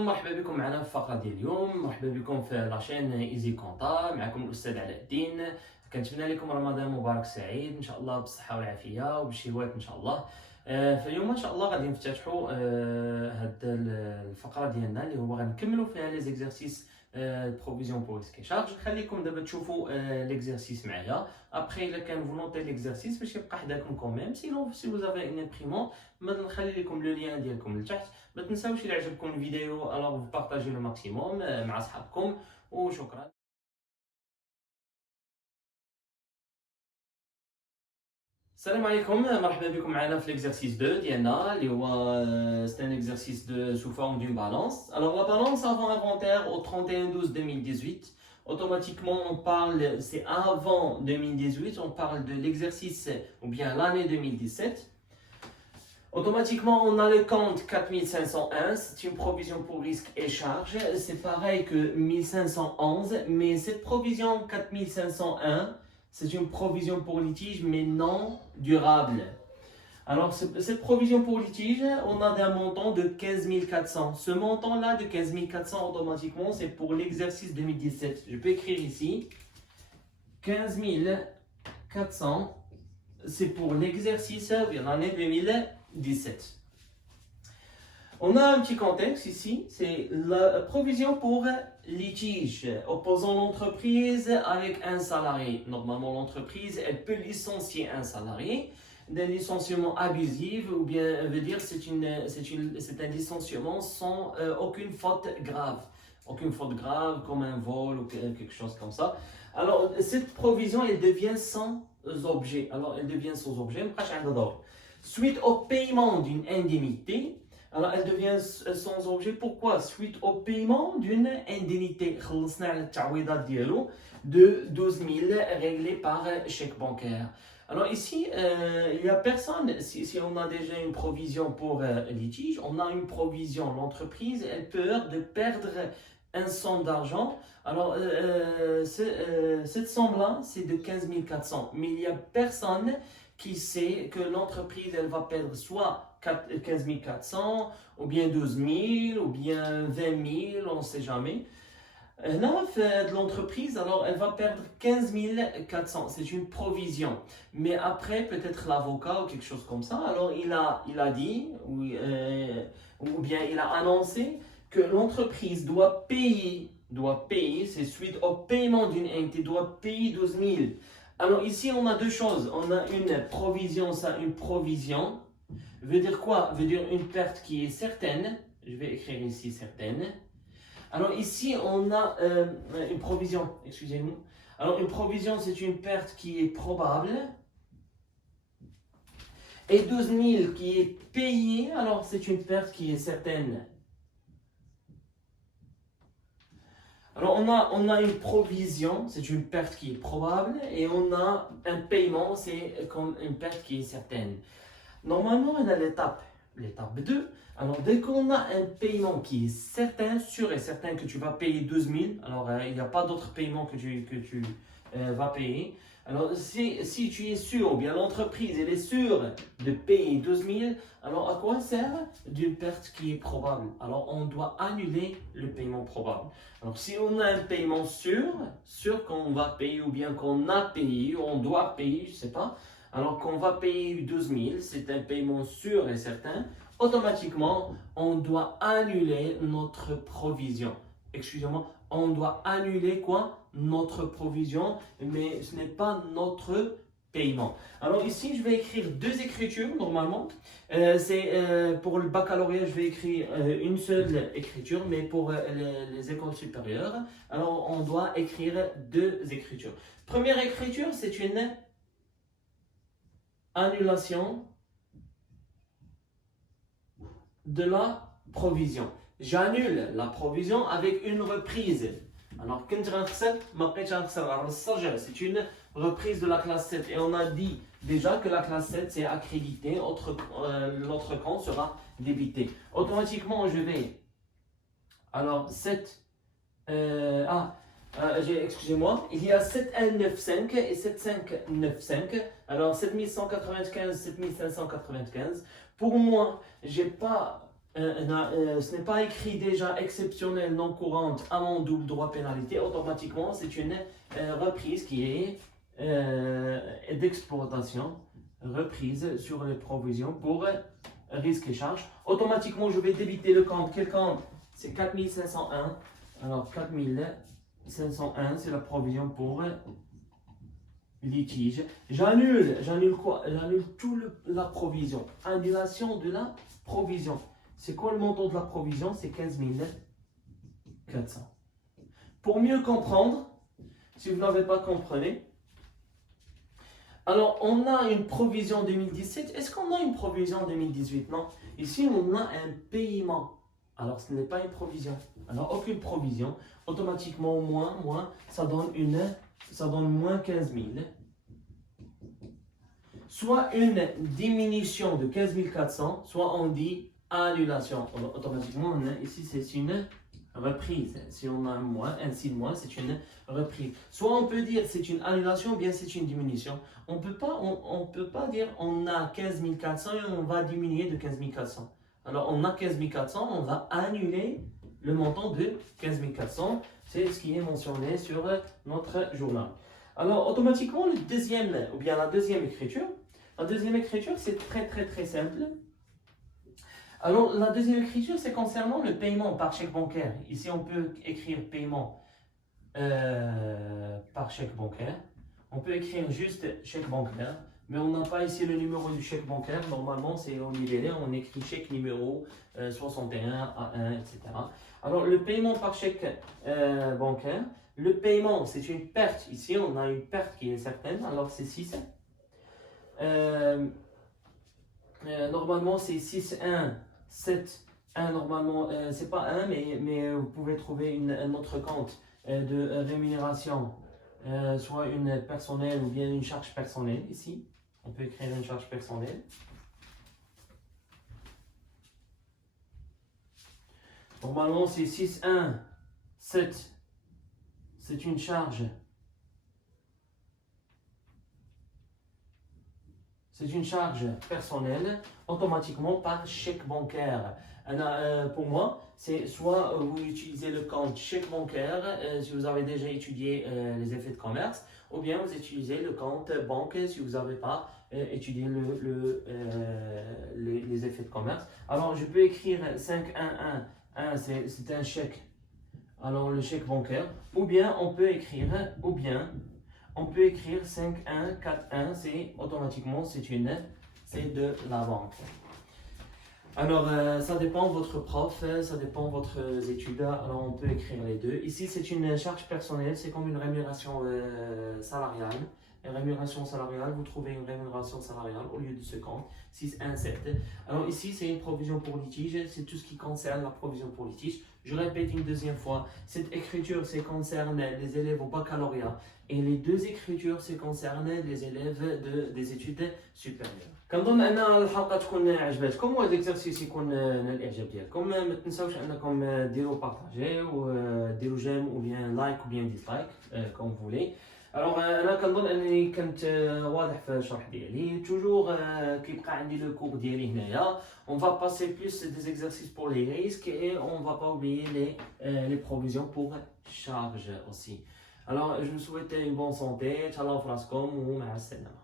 عليكم، مرحبا بكم معنا في الفقره ديال اليوم. مرحبا بكم في لاشين ايزي كونطا، معكم الاستاذ علاء الدين. كنتمنى لكم رمضان مبارك سعيد ان شاء الله بالصحه والعافيه وبالشهوات ان شاء الله. فاليوم ان شاء الله غادي نفتتحوا هاد الفقره ديالنا اللي هو غنكملوا فيها لي زيكزارسيس بروفيزيون بور ريسك شارج. نخليكم دابا تشوفوا ليكزارسيس معايا. ابري الا كان فولونتي ليكزارسيس باش يبقى حداكم كوميم، سينو سي فوزافي ان امبريمون نخلي لكم لو لين ديالكم لتحت. ما تنساوش الى عجبكم الفيديو الوغ بارطاجيو لو ماكسيموم مع اصحابكم، وشكرا. السلام عليكم، مرحبا بكم معنا في l'exercice 2 ديالنا اللي هو c'est un exercice de sous forme d'une balance. Alors la balance avant inventaire au 31/12/2018, automatiquement on parle, c'est avant 2018, on parle de l'exercice ou bien l'année 2017. Automatiquement, on a le compte 4501, c'est une provision pour risque et charge. C'est pareil que 1511, mais cette provision 4501, c'est une provision pour litige, mais non durable. Alors, cette provision pour litige, on a un montant de 15 400. Ce montant-là de 15 400, automatiquement, c'est pour l'exercice 2017. Je peux écrire ici 15 400, c'est pour l'exercice, l'année 2017. On a un petit contexte ici, c'est la provision pour litige opposant l'entreprise avec un salarié. Normalement, l'entreprise, elle peut licencier un salarié d'un licenciement abusif, ou bien veut dire c'est un licenciement sans aucune faute grave. Aucune faute grave comme un vol ou quelque chose comme ça. Alors, cette provision, elle devient sans objet. Alors, elle devient sans objet. Suite au paiement d'une indemnité, alors elle devient sans objet. Pourquoi? Suite au paiement d'une indemnité de 12 000 réglée par chèque bancaire. Alors ici, il n'y a personne, si on a déjà une provision pour litige, on a une provision, l'entreprise, elle peur de perdre un somme d'argent. Alors, cette somme-là, c'est de 15 400, mais il n'y a personne qui sait que l'entreprise, elle va perdre soit 15 400, ou bien 12 000, ou bien 20 000, on ne sait jamais. Là, de l'entreprise, alors elle va perdre 15 400, c'est une provision. Mais après, peut-être l'avocat ou quelque chose comme ça, alors il a dit, ou bien il a annoncé que l'entreprise doit payer, c'est suite au paiement d'une entité, doit payer 12 000. Alors ici, on a deux choses. On a une provision, ça, une provision. Veut dire quoi? Veut dire une perte qui est certaine. Je vais écrire ici certaine. Alors ici, on a une provision, excusez-moi. Alors une provision, c'est une perte qui est probable. Et 12 000 qui est payée, alors c'est une perte qui est certaine. Alors on a une provision, c'est une perte qui est probable, et on a un paiement, c'est comme une perte qui est certaine. Normalement, on a l'étape 2. Alors dès qu'on a un paiement qui est certain, sûr et certain que tu vas payer 12 000, alors il n'y a pas d'autre paiement que tu vas payer. Alors si tu es sûr, ou bien l'entreprise elle est sûre de payer 12 000, alors à quoi sert d'une perte qui est probable? Alors on doit annuler le paiement probable. Alors si on a un paiement sûr qu'on va payer, ou bien qu'on a payé, ou on doit payer, je ne sais pas, alors qu'on va payer 12 000, c'est un paiement sûr et certain, automatiquement on doit annuler notre provision. Excusez-moi, on doit annuler quoi? Notre provision, mais ce n'est pas notre paiement. Alors ici, je vais écrire deux écritures normalement. Pour le baccalauréat, je vais écrire une seule écriture, mais pour les écoles supérieures, alors on doit écrire deux écritures. Première écriture, c'est une annulation de la provision. J'annule la provision avec une reprise. Alors, c'est une reprise de la classe 7. Et on a dit déjà que la classe 7 c'est accrédité, l'autre compte sera débité. Automatiquement, je vais. Alors, 7. Excusez-moi, il y a 7195 et 7595. Alors 7195, 7595. Pour moi, j'ai pas ce n'est pas écrit déjà exceptionnel, non courante, amende, double, droit, pénalité, automatiquement c'est une reprise qui est d'exploitation, reprise sur les provisions pour risques et charges. Automatiquement, je vais débiter le compte. Quel compte? C'est 4501. Alors, 4501, c'est la provision pour litige. J'annule quoi? J'annule toute la provision. Annulation de la provision. C'est quoi le montant de la provision? C'est 15 400. Pour mieux comprendre, si vous n'avez pas compris, alors on a une provision 2017. Est-ce qu'on a une provision 2018? Non. Ici, on a un paiement. Alors, ce n'est pas une provision. Alors, aucune provision. Automatiquement, moins, ça donne moins 15 000. Soit une diminution de 15 400, soit on dit annulation. Automatiquement, ici, c'est une reprise. Si on a un signe moins, c'est une reprise. Soit on peut dire c'est une annulation, ou bien c'est une diminution. On peut pas dire on a 15 400 et on va diminuer de 15 400. Alors on a 15 400, on va annuler le montant de 15 400. C'est ce qui est mentionné sur notre journal. Alors automatiquement, la deuxième écriture, c'est très simple. Alors, la deuxième écriture, c'est concernant le paiement par chèque bancaire. Ici, on peut écrire paiement par chèque bancaire. On peut écrire juste chèque bancaire, mais on n'a pas ici le numéro du chèque bancaire. Normalement, c'est en libellé, on écrit chèque numéro 61 A1, etc. Alors, le paiement par chèque bancaire, le paiement, c'est une perte. Ici, on a une perte qui est certaine, alors c'est 6. Normalement, c'est 6, 1, 7, 1. Normalement, c'est pas 1, mais vous pouvez trouver un autre compte de rémunération, soit une personnelle ou bien une charge personnelle. Ici, on peut écrire une charge personnelle. Normalement, c'est 6, 1, 7. C'est une charge. C'est une charge personnelle automatiquement par chèque bancaire. Pour moi, c'est soit vous utilisez le compte chèque bancaire si vous avez déjà étudié les effets de commerce, ou bien vous utilisez le compte banque si vous n'avez pas étudié les effets de commerce. Alors je peux écrire 5111, c'est un chèque. Alors le chèque bancaire, ou bien on peut écrire 5141, c'est automatiquement c'est de la banque. Alors ça dépend de votre prof, ça dépend de votre étude, alors on peut écrire les deux. Ici c'est une charge personnelle, c'est comme une rémunération salariale. La rémunération salariale, vous trouvez une rémunération salariale au lieu de ce compte, 617. Alors ici c'est une provision pour litige, c'est tout ce qui concerne la provision pour litige. Je répète une deuxième fois, cette écriture concerne les élèves au baccalauréat et les deux écritures concernent les élèves des études supérieures. كنظن ان الحلقه تكون عجبتكم وهذا الاكزرسيس يكون نال الاعجاب ديالكم. ما تنساوش انكم ديروا بارطاجي وديروا جيم ou bien لايك ou bien ديسلايك comme vous voulez. Alors انا كنظن انني كنت واضح في الشرح ديالي. توجور كيبقى عندي لو كور ديالي هنايا. On va passer plus des exercices pour les risques et on va pas oublier les provisions pour charges aussi. Alors je vous souhaite une bonne santé. Tchallah fraskom ou ma'as salam.